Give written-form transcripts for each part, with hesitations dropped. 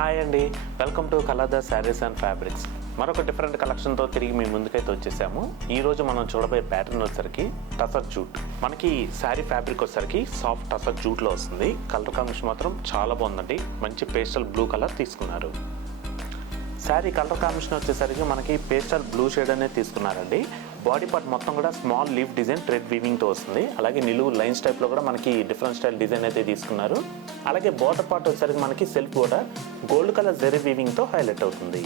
Hi అండి, welcome to colours saris and fabrics. మరొక different కలెక్షన్తో తిరిగి మీ ముందుకైతే వచ్చేసాము. ఈరోజు మనం చూడబోయే ప్యాటర్న్ వచ్చేసరికి టసర్ జూట్. మనకి శారీ ఫ్యాబ్రిక్ వచ్చేసరికి సాఫ్ట్ టసర్ జూట్లో వస్తుంది. కలర్ కాంబినేషన్ మాత్రం చాలా బాగుందండి. మంచి పేస్టల్ బ్లూ కలర్ తీసుకున్నారు. శారీ కలర్ కాంబినేషన్ వచ్చేసరికి మనకి పేస్టల్ బ్లూ షేడ్ అనేది తీసుకున్నారండి. బాడీ పార్ట్ మొత్తం కూడా స్మాల్ లీఫ్ డిజైన్ థ్రెడ్ వీవింగ్తో వస్తుంది. అలాగే నిలువు లైన్స్ టైప్లో కూడా మనకి డిఫరెంట్ స్టైల్ డిజైన్ అయితే తీసుకున్నారు. అలాగే బార్డర్ పార్ట్ వచ్చేసరికి మనకి సెల్ఫ్ కూడా గోల్డ్ కలర్ జెరీ వీవింగ్తో హైలైట్ అవుతుంది.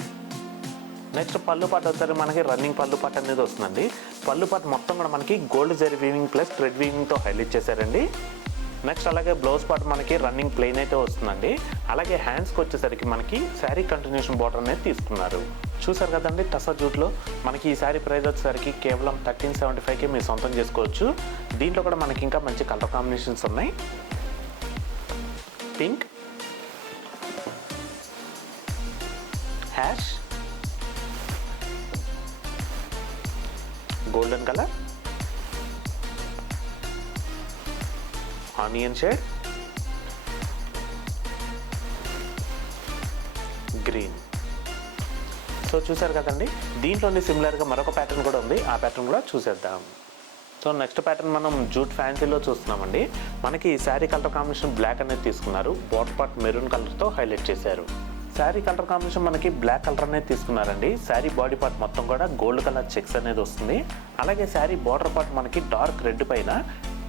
నెక్స్ట్ పళ్ళు పార్ట్ వచ్చేసరికి మనకి రన్నింగ్ పళ్ళు పార్ట్ అనేది వస్తుందండి. పళ్ళు పార్ట్ మొత్తం కూడా మనకి gold zari weaving plus thread వీవింగ్తో హైలైట్ చేశారండి. నెక్స్ట్ అలాగే బ్లౌజ్ పార్ట్ మనకి రన్నింగ్ ప్లెయిన్ అయితే వస్తుందండి. అలాగే హ్యాండ్స్కి వచ్చేసరికి మనకి శారీ కంటిన్యూషన్ బార్డర్ అనేది తీసుకున్నారు. చూసారు కదండి, టసర్ జూట్లో మనకి ఈ శారీ ప్రైస్ వచ్చేసరికి కేవలం 1375కి మీరు సొంతం చేసుకోవచ్చు. దీంట్లో కూడా మనకి ఇంకా మంచి కలర్ కాంబినేషన్స్ ఉన్నాయి. Pink, hash, golden colour, onion shade, green. So చూసారు కదండి, దీంట్లోనే సిమిలర్గా మరొక ప్యాటర్న్ కూడా ఉంది. ఆ ప్యాటర్న్ కూడా చూసేద్దాం. సో నెక్స్ట్ ప్యాటర్న్ మనం జూట్ ఫ్యాన్సీలో చూస్తున్నామండి. మనకి శారీ కలర్ కాంబినేషన్ బ్లాక్ అనేది తీసుకున్నారు. బార్డర్ పార్ట్ మెరూన్ కలర్తో హైలైట్ చేశారు. శారీ కలర్ కాంబినేషన్ మనకి బ్లాక్ కలర్ అనేది తీసుకున్నారండి. శారీ బాడీ పార్ట్ మొత్తం కూడా గోల్డ్ కలర్ చెక్స్ అనేది వస్తుంది. అలాగే శారీ బార్డర్ పార్ట్ మనకి డార్క్ రెడ్ పైన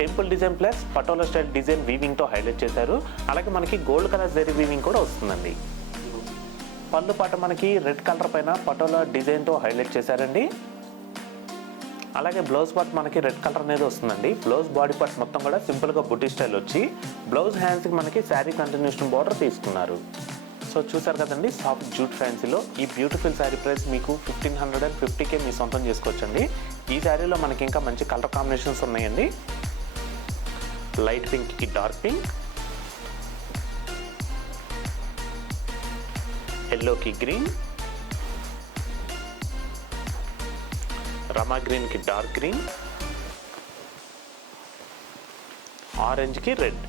temple design plus patola style design వీవింగ్తో హైలైట్ చేశారు. అలాగే మనకి గోల్డ్ కలర్ జెరీ వీవింగ్ కూడా వస్తుందండి. పళ్ళు పాట మనకి రెడ్ కలర్ పైన పటోలా డిజైన్తో హైలైట్ చేశారండి. అలాగే బ్లౌజ్ పార్ట్ మనకి రెడ్ కలర్ అనేది వస్తుందండి. బ్లౌజ్ బాడీ పార్ట్ మొత్తం కూడా సింపుల్గా బుట్టి స్టైల్ వచ్చి బ్లౌజ్ హ్యాండ్స్కి మనకి శారీ కంటిన్యూషన్ బార్డర్ తీసుకున్నారు. సో చూసారు కదండి, సాఫ్ట్ జూట్ ఫ్యాన్సీలో ఈ బ్యూటిఫుల్ శారీ ప్రైస్ మీకు 1550కే మీ సొంతం చేసుకోవచ్చండి. ఈ శారీలో మనకి ఇంకా మంచి కలర్ కాంబినేషన్స్ ఉన్నాయండి. లైట్ పింక్కి డార్క్ పింక్, ఎల్లోకి గ్రీన్, రమా గ్రీన్కి డార్క్ గ్రీన్, ఆరెంజ్కి రెడ్.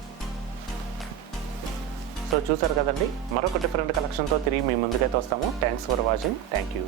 సో చూసారు కదండి, మరొక డిఫరెంట్ కలెక్షన్తో తిరిగి మీ ముందుకైతే వస్తాము. Thanks for watching. Thank you.